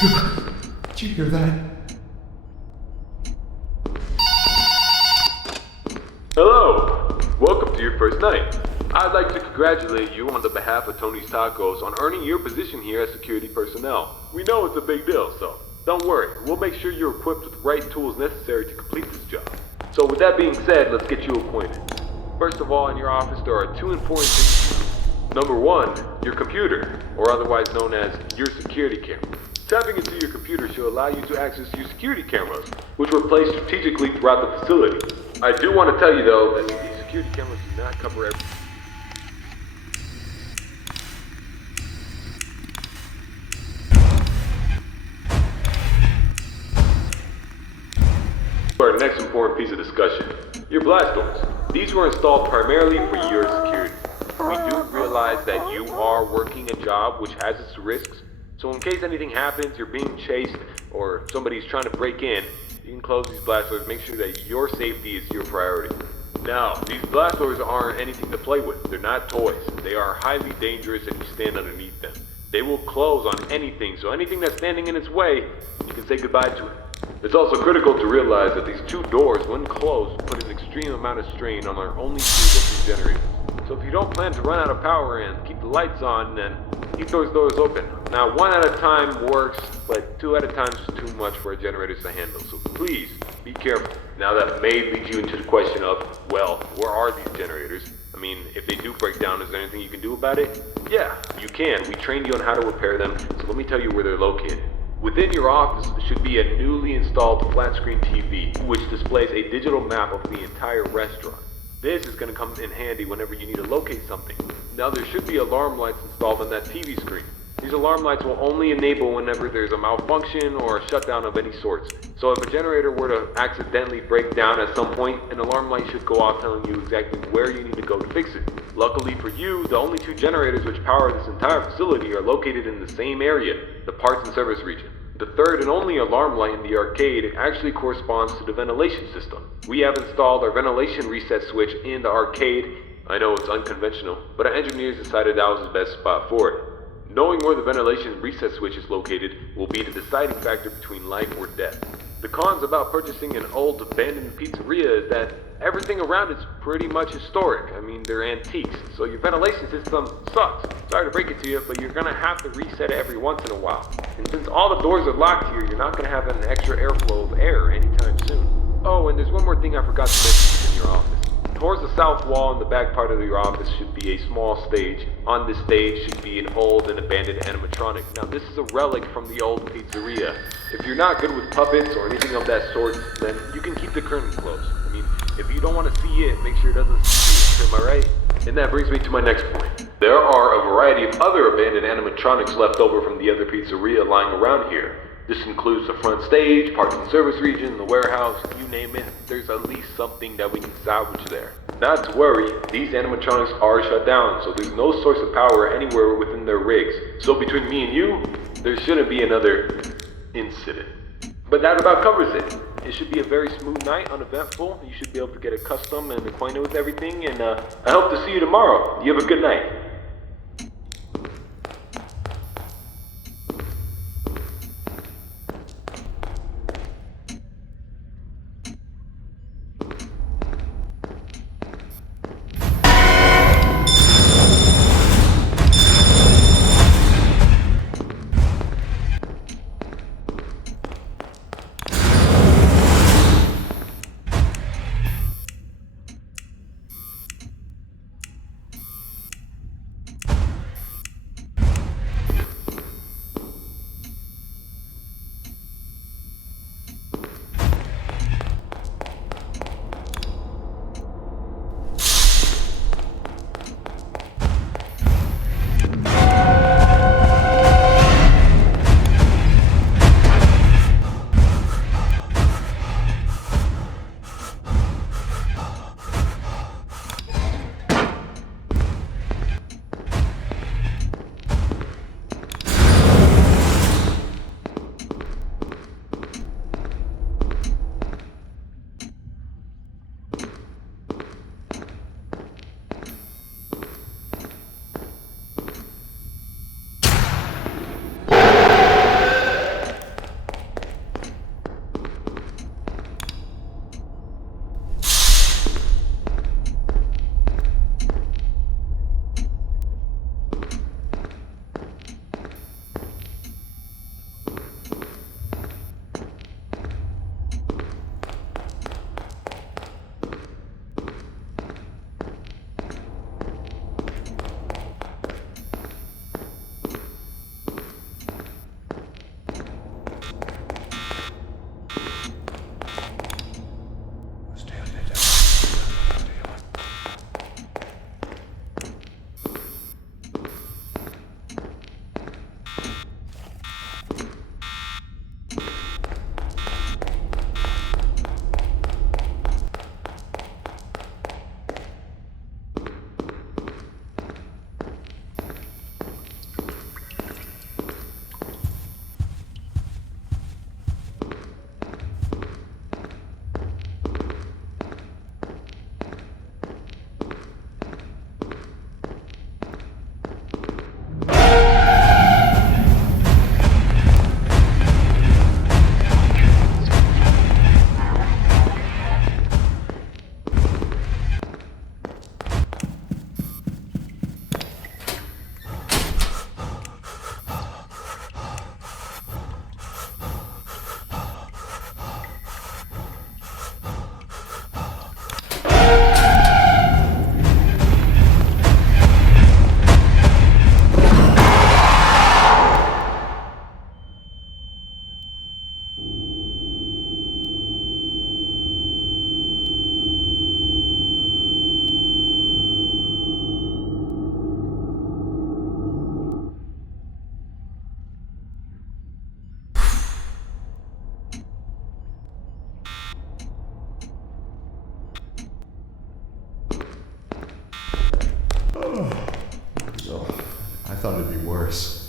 Did you hear that? Hello! Welcome to your first night. I'd like to congratulate you on the behalf of Tony's Tacos on earning your position here as security personnel. We know it's a big deal, so don't worry. We'll make sure you're equipped with the right tools necessary to complete this job. So with that being said, let's get you acquainted. First of all, in your office there are two important things. Number one, your computer, or otherwise known as your security camera. Tapping into your computer should allow you to access your security cameras, which were placed strategically throughout the facility. I do want to tell you though that these security cameras do not cover everything. For our next important piece of discussion, your blast doors. These were installed primarily for your security. We do realize that you are working a job which has its risks, so in case anything happens, you're being chased, or somebody's trying to break in, you can close these blast doors, make sure that your safety is your priority. Now, these blast doors aren't anything to play with. They're not toys. They are highly dangerous if you stand underneath them. They will close on anything, so anything that's standing in its way, you can say goodbye to it. It's also critical to realize that these two doors, when closed, put an extreme amount of strain on our only two working generators. So if you don't plan to run out of power and keep the lights on, then keep those doors open. Now, one at a time works, but two at a time is too much for our generators to handle, so please be careful. Now that may lead you into the question of, well, where are these generators? I mean, if they do break down, is there anything you can do about it? Yeah, you can. We trained you on how to repair them, so let me tell you where they're located. Within your office should be a newly installed flat screen TV, which displays a digital map of the entire restaurant. This is going to come in handy whenever you need to locate something. Now there should be alarm lights installed on that TV screen. These alarm lights will only enable whenever there's a malfunction or a shutdown of any sorts. So if a generator were to accidentally break down at some point, an alarm light should go off telling you exactly where you need to go to fix it. Luckily for you, the only two generators which power this entire facility are located in the same area, the parts and service region. The third and only alarm light in the arcade actually corresponds to the ventilation system. We have installed our ventilation reset switch in the arcade. I know it's unconventional, but our engineers decided that was the best spot for it. Knowing where the ventilation reset switch is located will be the deciding factor between life or death. The cons about purchasing an old abandoned pizzeria is that everything around it's pretty much historic. I mean, they're antiques, so your ventilation system sucks. Sorry to break it to you, but you're gonna have to reset it every once in a while. And since all the doors are locked here, you're not gonna have an extra airflow of air anytime soon. Oh, and there's one more thing I forgot to mention in your office. Towards the south wall in the back part of your office should be a small stage. On this stage should be an old and abandoned animatronic. Now this is a relic from the old pizzeria. If you're not good with puppets or anything of that sort, then you can keep the curtain closed. I mean, if you don't want to see it, make sure it doesn't see you. Am I right? And that brings me to my next point. There are a variety of other abandoned animatronics left over from the other pizzeria lying around here. This includes the front stage, parts and service region, the warehouse, you name it. There's at least something that we can salvage there. Not to worry, these animatronics are shut down, so there's no source of power anywhere within their rigs. So between me and you, there shouldn't be another incident. But that about covers it. It should be a very smooth night, uneventful. You should be able to get accustomed and acquainted with everything, and I hope to see you tomorrow. You have a good night. I thought it'd be worse.